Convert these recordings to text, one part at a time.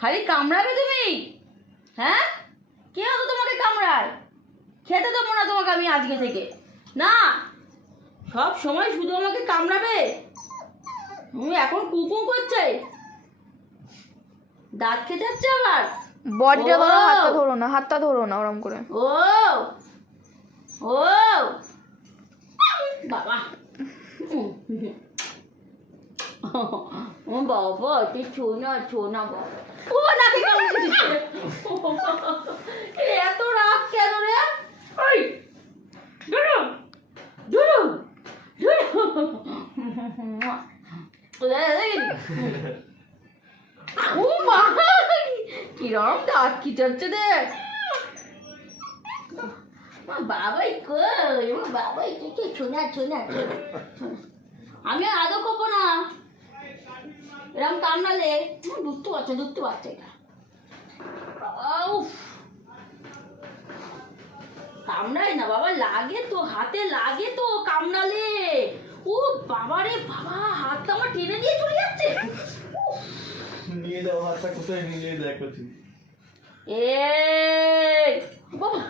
খালি কামড়াবে তুমি? হ্যাঁ, কে হতো তোমাকে কামড়ায়? খেতে দেবো না তোমাকে আমি আজকে থেকে। না, সব সময় শুধু আমাকে কামড়াবে। তুমি এখন কুকু করছে, দাঁত খেতে যাচ্ছে আবার। বডিটা ধরো, হাতটা ধরো না, হাতটা ধরো না ওরম করে। ও ও বাবা, ও বাবা, তুই ছোনা ছোনা বাবা। ও নাকি কামড়ে দিচ্ছে। এত রাগ কেন রে? ওই ধরো ধরো ও মা, কিরম দাঁত খিচাচ্ছে দেখ। বাবাই কই, বাবাই কে ছোনা ছোনা ছোনা। আমি আদৌ করবো না এরকম কামড়ালে। দুধতে বাচ্চা এটা। কামড়াই না বাবা, লাগে তো, হাতে লাগে তো কামড়ালে। ও বাবা রে বাবা, হাতটা আমার টেনে দিয়ে চলে যাচ্ছে। নিয়ে যাও হাতটা, কোথায় নিয়ে দেখো তুমি। এই বাবা,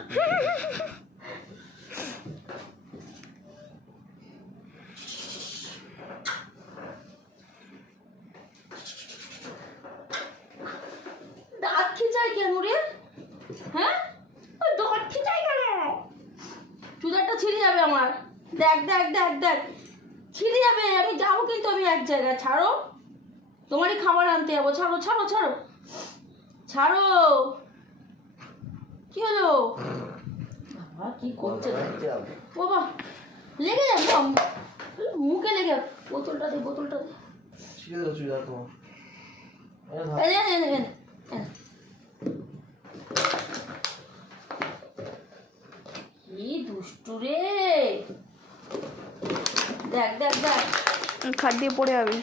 দাঁত খিচায় কেন রে? হ্যাঁ, দাঁত খিচায় কেন? চুদারটা ছিঁড়ে যাবে আমার। দেখ দেখ দেখ দেখ, ছিঁড়ে যাবে। আমি যাবো কিন্তু, আমি এক জায়গায়। ছাড়ো, তোমারই খাবার আনতে যাবো। ছাড়ো ছাড়ো ছাড়ো ছাড়ো। কি হলো? বাবা কি করছে? বাবা লেগে যাবে, মুখে লেগে। বোতলটা দে, বোতলটা দে। কি দুষ্টু রে। দেখ দেখ দেখ, খাট দিয়ে পড়ে যাবি।